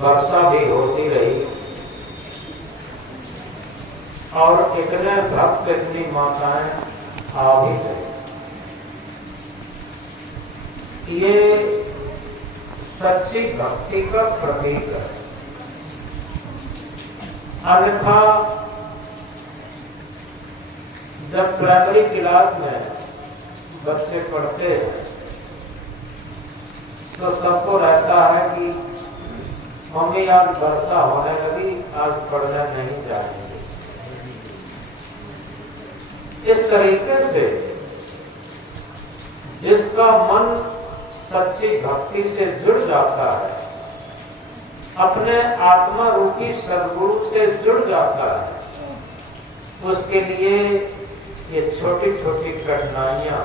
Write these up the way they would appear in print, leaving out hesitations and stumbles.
वर्षा भी होती रही और इतने भक्त इतनी माताएं आ भी गई। ये सच्ची भक्ति का प्रतीक है। अन्यथा जब प्राइमरी क्लास में बच्चे पढ़ते हैं तो सबको रहता है कि मम्मी आज वर्षा होने लगी, आज पढ़ने नहीं जाएंगे। इस तरीके से जिसका मन सच्ची भक्ति से जुड़ जाता है, अपने आत्मा रूपी सद्गुरु से जुड़ जाता है, उसके लिए ये छोटी छोटी कठिनाइयां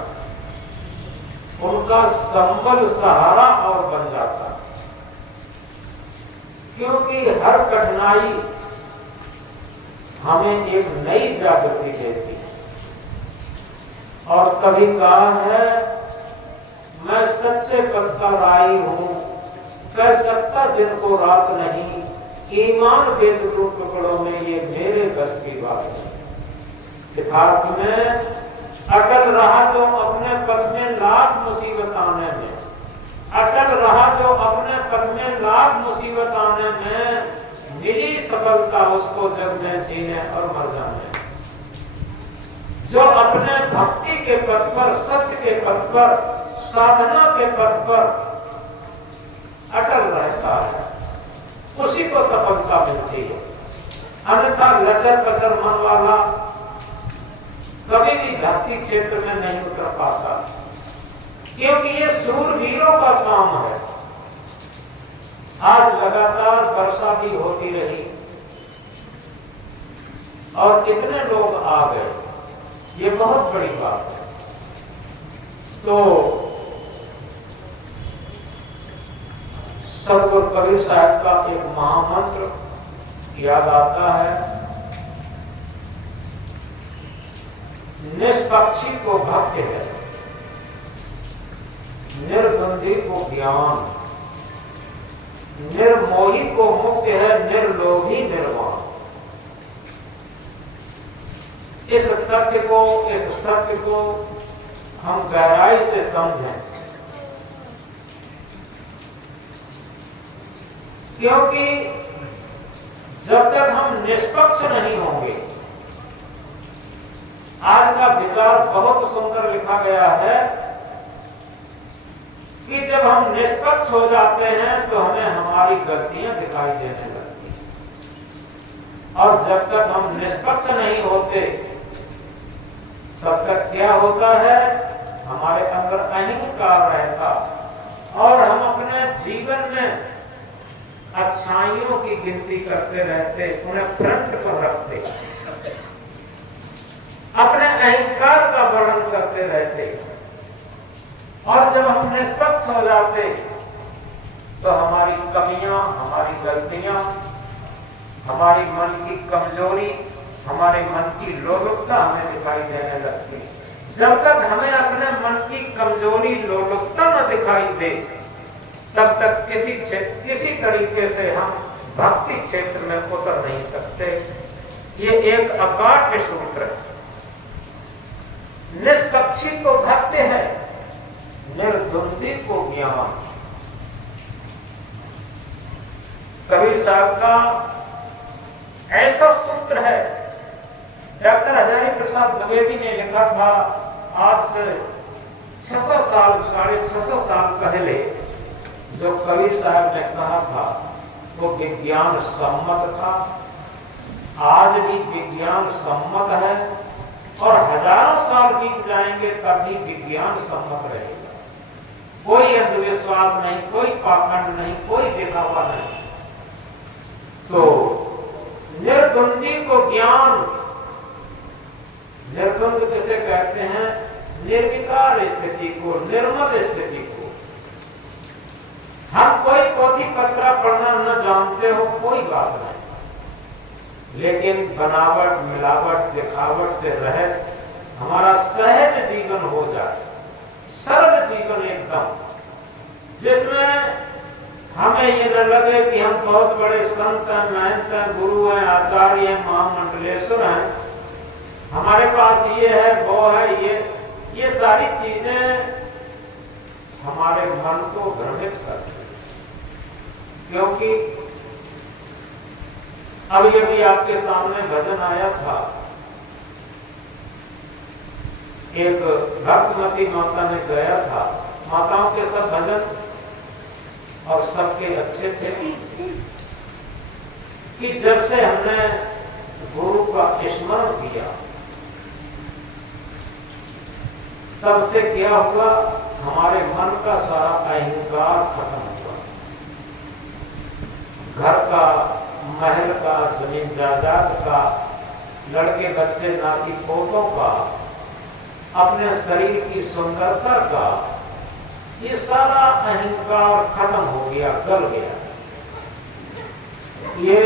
उनका संबल सहारा और बन जाता है। क्योंकि हर कठिनाई हमें एक नई जागृति देती है। और कभी कहा है, मैं सच्चे पद का राही हूं, कह सकता दिन को रात नहीं, ईमान बेच दो टुकड़ों में, ये मेरे बस की बात नहीं। यथार्थ में अटल रहा जो अपने पद में लाख मुसीबत आने में, अटल रहा जो अपने पद में लाख मुसीबत आने में, मिली सफलता उसको जग में जीने और मर जाने। जो अपने भक्ति के पद पर, सत्य के पद पर, साधना के पद पर अटल रहता है, उसी को सफलता मिलती है। अन्यथा लचर पचर मन वाला कभी भी भक्ति क्षेत्र में नहीं उतर पाता, क्योंकि ये शूरवीरों का काम है। आज लगातार वर्षा भी होती रही और इतने लोग आ गए, ये बहुत बड़ी बात है। तो सतगुरु कबीर साहब का एक महामंत्र याद आता है, निष्पक्षी को भक्ति है, निर्बंधी को ज्ञान, निर्मोही को मुक्ति है, निर्लोभी निर्वाण। इस सत्य को हम गहराई से समझें, क्योंकि जब तक हम निष्पक्ष नहीं होंगे, आज का विचार बहुत सुंदर लिखा गया है कि जब हम निष्पक्ष हो जाते हैं तो हमें हमारी गलतियां दिखाई देने लगती हैं, और जब तक हम निष्पक्ष नहीं होते तब तक क्या होता है, हमारे अंदर अहंकार रहता और हम अपने जीवन में अच्छाइयों की गिनती करते रहते, उन्हें फ्रंट पर रखते, अपने अहंकार का वर्णन करते रहते। और जब हम निष्पक्ष हो जाते तो हमारी कमियां, हमारी गलतियां, हमारी मन की कमजोरी, हमारे मन की लोलुपता हमें दिखाई देने लगती। जब तक हमें अपने मन की कमजोरी, लोलुपता न दिखाई दे, तब तक किसी तरीके से हम भक्ति क्षेत्र में उतर नहीं सकते। ये एक अकाट्य सूत्र है। निष्पक्षी को भक्त है, निर्द्वंदी को ज्ञान। कबीर साहब का ऐसा सूत्र है, डॉक्टर हजारी प्रसाद द्विवेदी ने लिखा था आज से 600 साल, 650 साल पहले। जो कबीर साहब ने कहा था वो विज्ञान सम्मत था, आज भी विज्ञान सम्मत है, और हजारों साल बीत जाएंगे तब भी विज्ञान सम्मत रहेगा। कोई अंधविश्वास नहीं, कोई पाखंड नहीं, कोई दिखावा नहीं। तो निर्द्वंदी को ज्ञान, निर्द्वंद किसे कहते हैं, निर्विकार स्थिति को, निर्मल स्थिति को। हम कोई पोथी पत्रा पढ़ना न जानते हो कोई बात नहीं, लेकिन बनावट, मिलावट, दिखावट से रहित हमारा सहज जीवन हो जाए, सरल जीवन एकदम, जिसमें हमें ये न लगे कि हम बहुत बड़े संत हैं, महंत हैं, गुरु हैं, आचार्य हैं, महामंडलेश्वर हैं, हमारे पास ये है, वो है, ये सारी चीजें हमारे मन को भ्रमित करती हैं। क्योंकि अभी अभी आपके सामने भजन आया था, एक भक्तमती माता ने गाया था। माताओं के सब भजन और सबके अच्छे थे कि जब से हमने गुरु का स्मरण किया तब से क्या हुआ, हमारे मन का सारा अहंकार खत्म हुआ। घर का, महल का, जमीन जायदाद का, लड़के बच्चे नाती पोतों का, अपने शरीर की सुंदरता का, ये सारा अहंकार खत्म हो गया, गल गया। ये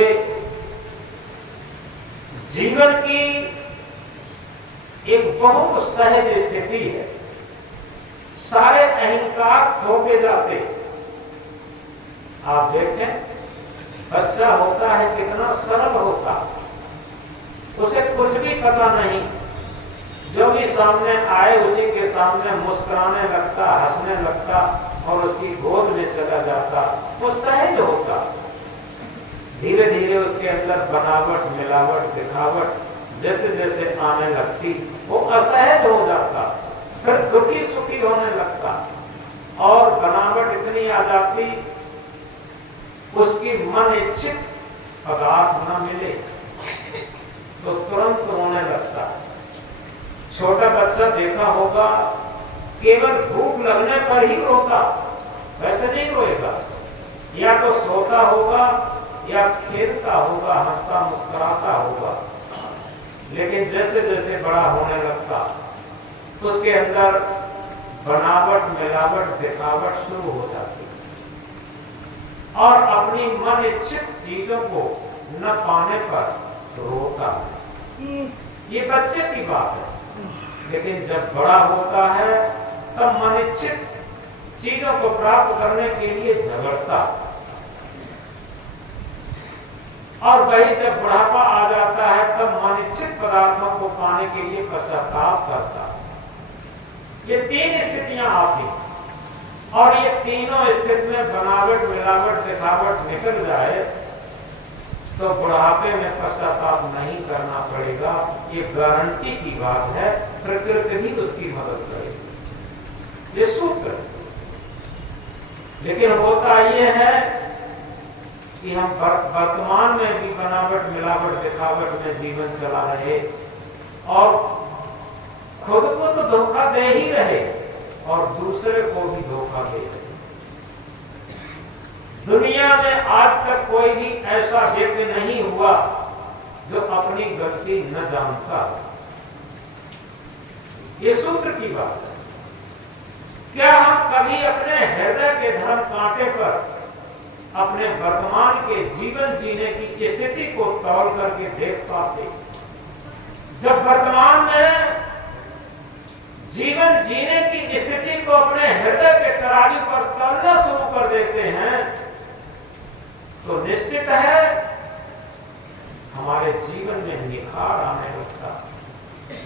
जीवन की एक बहुत सहज स्थिति है। सारे अहंकार थोपे जाते। आप देखें, बच्चा होता है कितना सरल होता, उसे कुछ भी पता नहीं, जो भी सामने आए उसी के सामने मुस्कुराने लगता, हंसने लगता और उसकी गोद में चला जाता। वो सहज होता। धीरे धीरे उसके अंदर बनावट, मिलावट, दिखावट जैसे जैसे आने लगती, वो असहज हो जाता, फिर दुखी सुखी होने लगता और बनावट इतनी आ जाती, उसकी मन इच्छित पदार्थ न मिले तो तुरंत रोने लगता। छोटा बच्चा देखा होगा, केवल भूख लगने पर ही रोता, वैसे नहीं रोएगा। या तो सोता होगा या खेलता होगा, हंसता मुस्कुराता होगा। लेकिन जैसे जैसे बड़ा होने लगता, उसके अंदर बनावट, मिलावट, दिखावट शुरू हो जाती और अपनी मन इच्छित चीजों को न पाने पर रोता। ये बच्चे की बात है। लेकिन जब बड़ा होता है तब मनिच्छित चीजों को प्राप्त करने के लिए झगड़ता, और वही जब बुढ़ापा आ जाता है तब मनिच्छित पदार्थों को पाने के लिए पश्चाताप करता। ये तीन स्थितियां आती और ये तीनों स्थिति में बनावट, मिलावट, दिखावट निकल जाए तो बुढ़ापे में पश्चाताप नहीं करना पड़ेगा। ये गारंटी की बात है, प्रकृति भी उसकी मदद करेगी, ये सूत्र। लेकिन होता यह है कि हम वर्तमान में भी बनावट, मिलावट, दिखावट में जीवन चला रहे और खुद को तो धोखा दे ही रहे और दूसरे को भी धोखा दे रहे। दुनिया में आज तक कोई भी ऐसा व्यक्ति नहीं हुआ जो अपनी गलती न जानता। ये सूत्र की बात है। क्या हम कभी अपने हृदय के धर्म कांटे पर अपने वर्तमान के जीवन जीने की स्थिति को तौल करके देख पाते? जब वर्तमान में जीवन जीने की स्थिति को अपने हृदय के तराजू पर तौलना शुरू कर देते हैं तो निश्चित है हमारे जीवन में निखार आने लगता,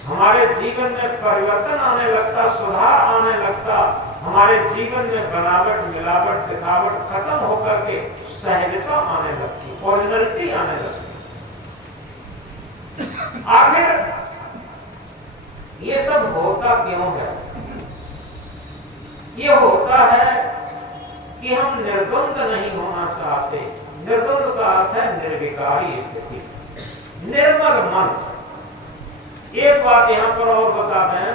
हमारे जीवन में परिवर्तन आने लगता, सुधार आने लगता, हमारे जीवन में बनावट, मिलावट, दिखावट खत्म होकर के सहजता आने लगती, ओरिजिनलिटी आने लगती। आखिर ये सब होता क्यों है? ये होता है कि हम निर्द्वंद नहीं होना चाहते। निर्द्वंद का अर्थ है निर्विकारी स्थिति, निर्मल मन। एक बात यहां पर और बता दें,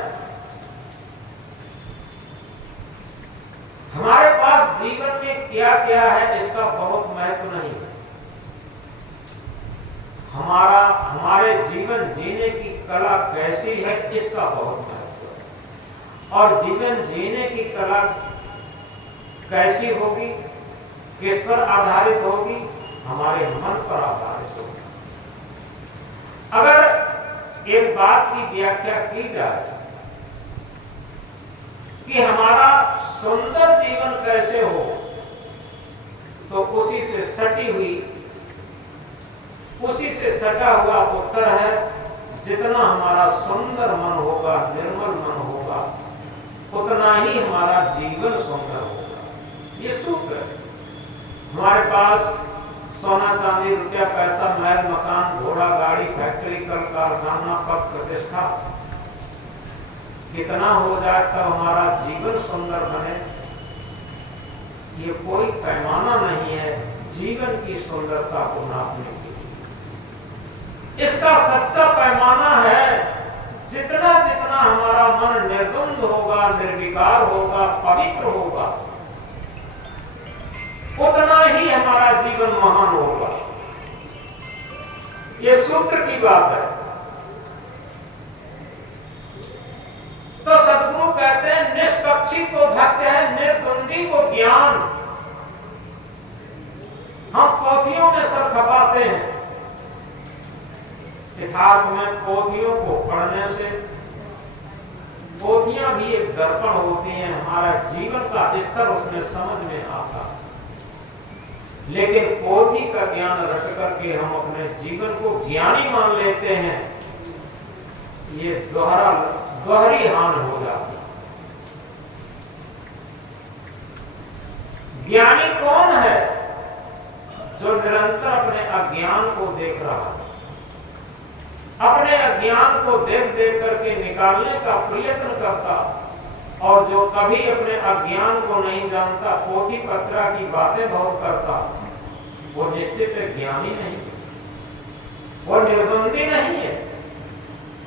हमारे पास जीवन में क्या क्या है इसका बहुत महत्व नहीं है। हमारे जीवन जीने की कला कैसी है इसका बहुत महत्व है। और जीवन जीने की कला कैसी होगी, किस पर आधारित होगी? हमारे मन पर आधारित होगी। अगर एक बात की व्याख्या की जाए कि हमारा सुंदर जीवन कैसे हो, तो उसी से सटी हुई, उसी से सटा हुआ उत्तर है, जितना हमारा सुंदर मन होगा, निर्मल मन होगा, उतना ही हमारा जीवन सुंदर होगा। ये सूत्र है। हमारे पास सोना चांदी रुपया पैसा महल मकान घोड़ा गाड़ी फैक्ट्री कल कारखाना पद प्रतिष्ठा कितना हो जाए तब हमारा जीवन सुंदर बने, ये कोई पैमाना नहीं है जीवन की सुंदरता को नापने के लिए। इसका सच्चा पैमाना है जितना जितना हमारा मन निर्द्वंद होगा, निर्विकार होगा, पवित्र होगा, उतना ही हमारा जीवन महान होगा। ये सूत्र की बात है। तो सद्गुरु कहते हैं निष्पक्षी को भक्त है, निर्द्वंदी को ज्ञान। हम पोथियों में सर खपाते हैं, यथार्थ में पोथियों को पढ़ने से, पोथियां भी एक दर्पण होती हैं, हमारा जीवन का स्तर उसमें समझ में आता है। लेकिन पोथी का ज्ञान रट करके हम अपने जीवन को ज्ञानी मान लेते हैं, ये दोहरी हान हो जाती है। ज्ञानी कौन है? जो निरंतर अपने अज्ञान को देख रहा है, अपने अज्ञान को देख देख करके निकालने का प्रयत्न करता, और जो कभी अपने अज्ञान को नहीं जानता, पोथी पत्रा की बातें बहुत करता, वो निश्चित ज्ञानी नहीं है, वो निर्द्वंदी नहीं है,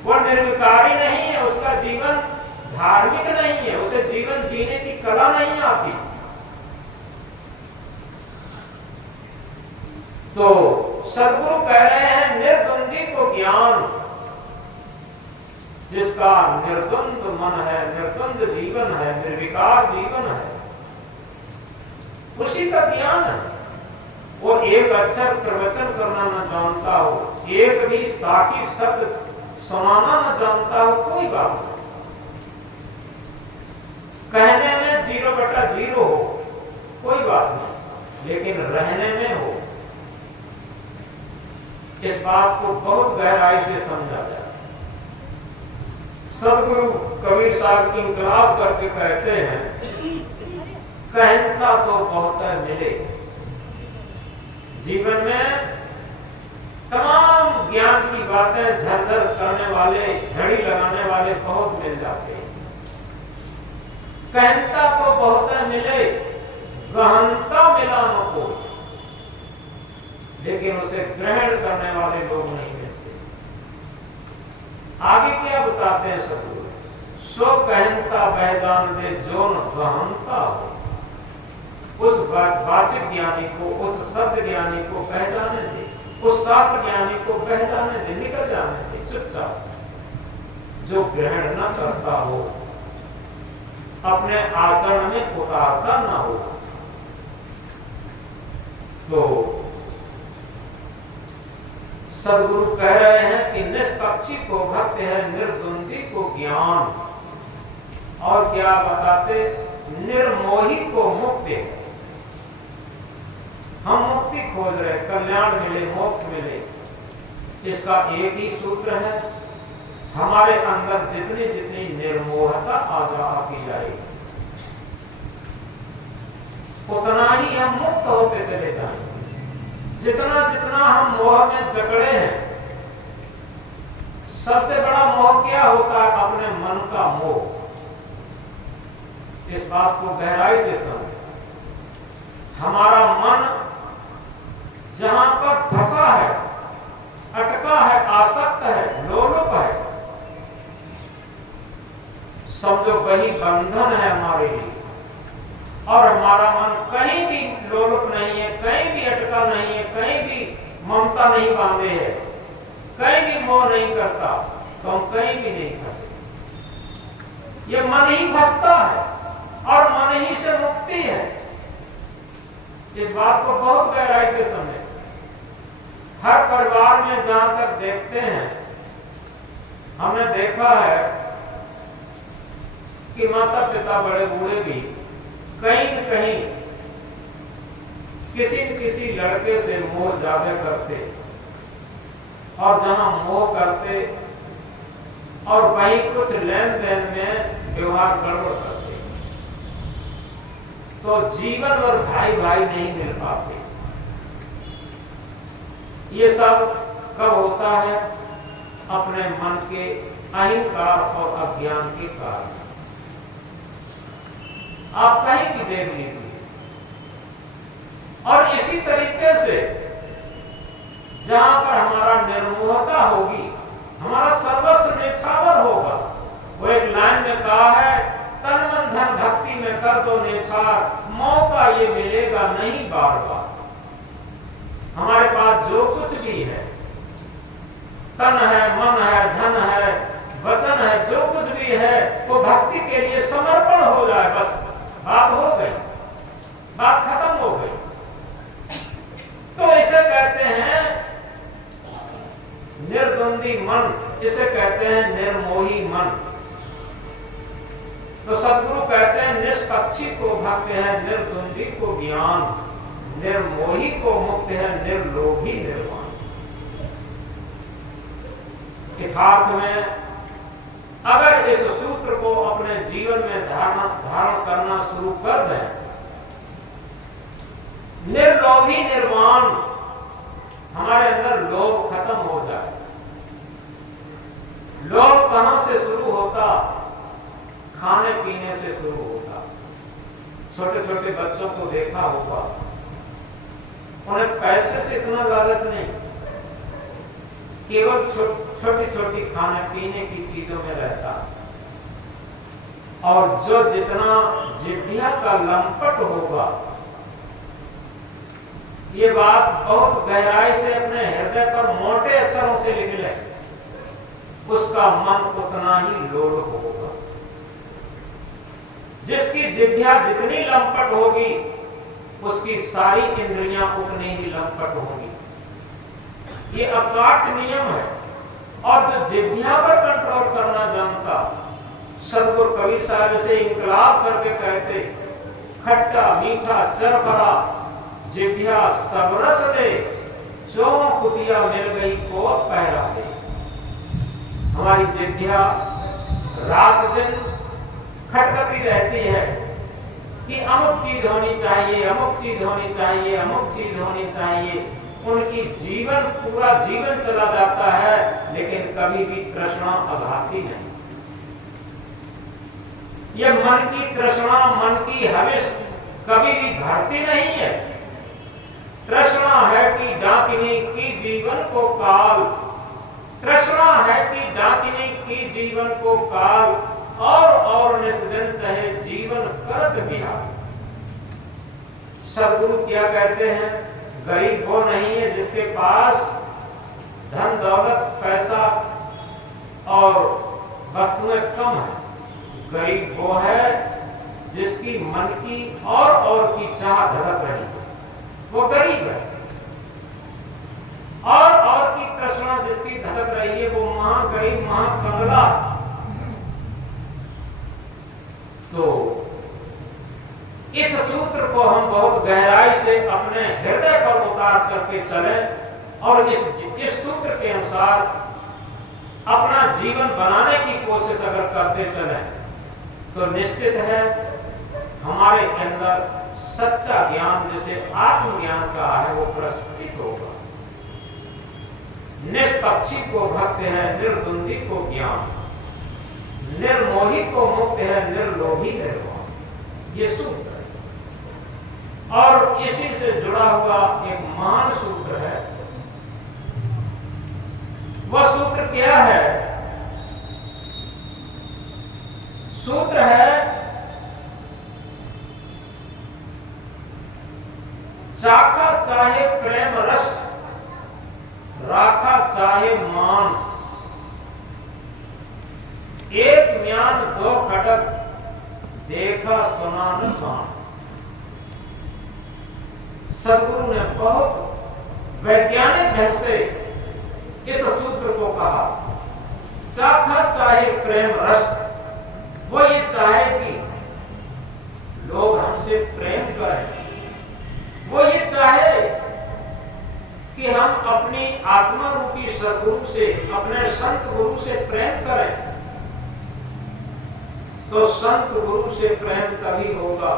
वो निर्विकारी नहीं है, उसका जीवन धार्मिक नहीं है, उसे जीवन जीने की कला नहीं आती। तो सद्गुरु कह रहे हैं निर्द्वंदी को ज्ञान, जिसका निर्द्वंद मन है, निर्द्वंद जीवन है, निर्विकार जीवन है, उसी का ज्ञान है। वो एक अक्षर प्रवचन करना न जानता हो, एक भी साकी शब्द सुनाना न जानता हो, कोई बात नहीं, कहने में 0/0 हो, कोई बात नहीं, लेकिन रहने में हो। इस बात को बहुत गहराई से समझा जाए। सदगुरु कबीर साहब इंकलाब करके कहते हैं, कहता तो बहुत मिले। जीवन में तमाम ज्ञान की बातें झरझर करने वाले, झड़ी लगाने वाले बहुत मिल जाते हैं। कहता तो बहुत मिले, गहनता मिला न कोई, लेकिन उसे ग्रहण करने वाले लोग नहीं मिलते। आगे क्या बताते हैं सदगुरु? सो कहता बहदान दे जो न गहनता हो। उस वाचिक ज्ञानी को, उस शब्द ज्ञानी को बह जाने दे, उस शास्त्र ज्ञानी को बह जाने दे, निकल जाने दे चुपचाप। जो ग्रहण न करता हो, अपने आचरण में उतारता ना हो, तो सदगुरु कह रहे हैं कि निष्पक्षी को भक्त है, निर्द्वंदी को ज्ञान। और क्या बताते? निर्मोही को मुक्ति। हम मुक्ति खोज रहे, कल्याण मिले, मोक्ष मिले, इसका एक ही सूत्र है, हमारे अंदर जितनी जितनी निर्मोहता आती जाएगी, उतना ही हम मुक्त होते चले जाएंगे। जितना जितना हम मोह में जकड़े हैं, सबसे बड़ा मोह क्या होता है? अपने मन का मोह। इस बात को गहराई से समझें। हमारा मन जहां पर फंसा है, अटका है, आसक्त है, लोलुप है, समझो वही बंधन है हमारे लिए। और हमारा मन कहीं भी लोलुप नहीं है, कहीं भी अटका नहीं है, कहीं भी ममता नहीं बांधे है, कहीं भी मोह नहीं करता, तो हम कहीं भी नहीं फंसे। ये मन ही फंसता है और मन ही से मुक्ति है। इस बात को बहुत गहराई से समझें। हर परिवार में जहां तक देखते हैं, हमने देखा है कि माता पिता बड़े बूढ़े भी कहीं न कहीं किसी न किसी लड़के से मोह ज्यादा करते, और जहां मोह करते और वहीं कुछ लेन देन में व्यवहार गड़बड़ करते, तो जीवन और भाई भाई नहीं मिल पाते। ये सब कब होता है? अपने मन के अहंकार और अज्ञान के कारण। आप कहीं भी देख लीजिए। और इसी तरीके से जहां पर हमारा निर्मोहता होगी, हमारा सर्वस्व निछावर होगा। वो एक लाइन में कहा है, तन मन धन भक्ति में कर दो निछावर, मौका ये मिलेगा नहीं बार बार। हमारे पास जो कुछ भी है, तन है, मन है, धन है, वचन है, जो कुछ भी है, वो भक्ति के लिए समर्पण हो जाए, बस बात हो गई, बात खत्म हो गई। तो इसे कहते हैं निर्द्वंदी मन, इसे कहते हैं निर्मोही मन। तो सद्गुरु कहते हैं निष्पक्षी को भक्त है, निर्द्वंदी को ज्ञान, निर्मोही को मुक्त है, निर्लोभी निर्वाण। यथार्थ में अगर इस सूत्र को अपने जीवन में धारण करना शुरू कर दें, निर्लोभी निर्वाण, हमारे अंदर लोभ खत्म हो जाए। लोभ कहां से शुरू होता? खाने पीने से शुरू होता। छोटे छोटे बच्चों को देखा होगा, उन्हें पैसे से इतना लालच नहीं, केवल छोटी छोटी खाने पीने की चीजों में रहता। और जो जितना जिह्वा का लंपट होगा, ये बात बहुत गहराई से अपने हृदय पर मोटे अक्षरों से लिख ले, उसका मन उतना ही लोभ होगा। जिसकी जिह्वा जितनी लंपट होगी, उसकी सारी इंद्रियां उतनी ही लंपट होंगी। ये अकाट्य नियम है। और जो जिह्वा पर कंट्रोल करना जानता, सदगुरु कबीर साहब से इंकलाब करके कहते, खट्टा मीठा चरफरा जिह्वा सब रस दे, जो कुतिया मिल गई को पहरा दे। हमारी जिह्वा रात दिन खटकती रहती है कि अमुक चीज होनी चाहिए, अमुक चीज होनी चाहिए, अमुक चीज होनी चाहिए। उनकी जीवन, पूरा जीवन चला जाता है, लेकिन कभी भी तृष्णा अघाती नहीं। यह मन की तृष्णा, मन की हविष कभी भी घटती नहीं है। तृष्णा है कि डाकिनी की जीवन को काल, तृष्णा है कि डाकिनी की जीवन को काल, और निस्दिन चाहे जीवन करत बिहार। सदगुरु क्या कहते हैं? गरीब वो नहीं है जिसके पास धन दौलत पैसा और वस्तुएं कम है। गरीब वो है जिसकी मन की और की चाह धड़क रही है, वो गरीब है। और की तृष्णा जिसकी धड़क रही है, वो महागरीब महाकंगला। तो इस सूत्र को हम बहुत गहराई से अपने हृदय पर उतार करके चलें और इस सूत्र के अनुसार अपना जीवन बनाने की कोशिश अगर करते चलें, तो निश्चित है हमारे अंदर सच्चा ज्ञान, जिसे आत्मज्ञान कहा है, वो प्रस्फुटित होगा। निष्पक्षी को भक्त है, निर्द्वंदी को ज्ञान, निर्मोही को मुक्त है, निर्लोभी निर्वाण। ये सूत्र है। और इसी से जुड़ा हुआ एक महान सूत्र है। वह सूत्र क्या है? सूत्र है, चाखा चाहे प्रेम रस, राखा चाहे मान, एक म्यान दो खटक, देखा सुना न मान। सदगुरु ने बहुत वैज्ञानिक ढंग से इस सूत्र को कहा। चाखा चाहे प्रेम रस, वो ये चाहे कि लोग हमसे प्रेम करें, वो ये चाहे कि हम अपनी आत्मा रूपी सद्गुरु से, अपने संत गुरु से प्रेम करें, तो संत गुरु से प्रेम तभी होगा,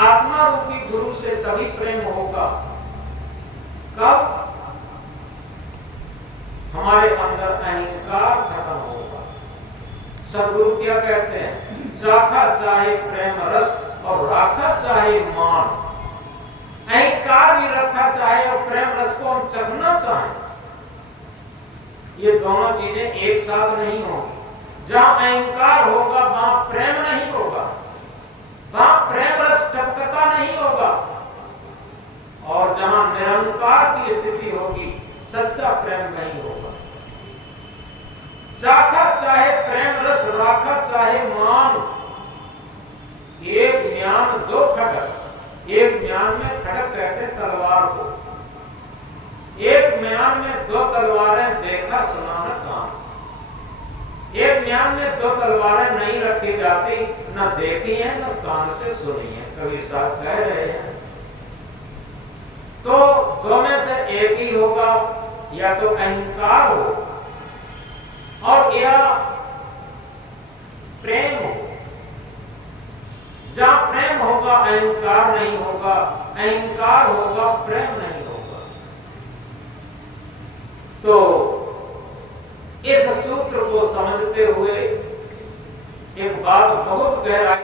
आत्मा रूपी गुरु से तभी प्रेम होगा कब हमारे अंदर अहंकार खत्म होगा। सद्गुरु क्या कहते हैं? चाखा चाहे प्रेम रस और राखा चाहे मान। अहंकार भी रखा चाहे और प्रेम रस को हम चखना चाहें, ये दोनों चीजें एक साथ नहीं होंगी। जहां अहंकार होगा वहां प्रेम नहीं होगा, वहां प्रेम रस टपकता नहीं होगा, और जहां निरंकार की स्थिति होगी सच्चा प्रेम नहीं होगा। चाखा चाहे प्रेम रस, राखा चाहे मान। एक म्यान दो खड़क। एक म्यान में खड़क कहते तलवार को, एक म्यान में दो तलवारें, देखा सुना न काम। एक म्यान में दो तलवारें नहीं रखी जाती, न देखी है न कान से सुनी है, कबीर साहब कह रहे हैं। तो दो में से एक ही होगा, या तो अहंकार हो और या प्रेम हो। जहां प्रेम होगा अहंकार नहीं होगा, अहंकार होगा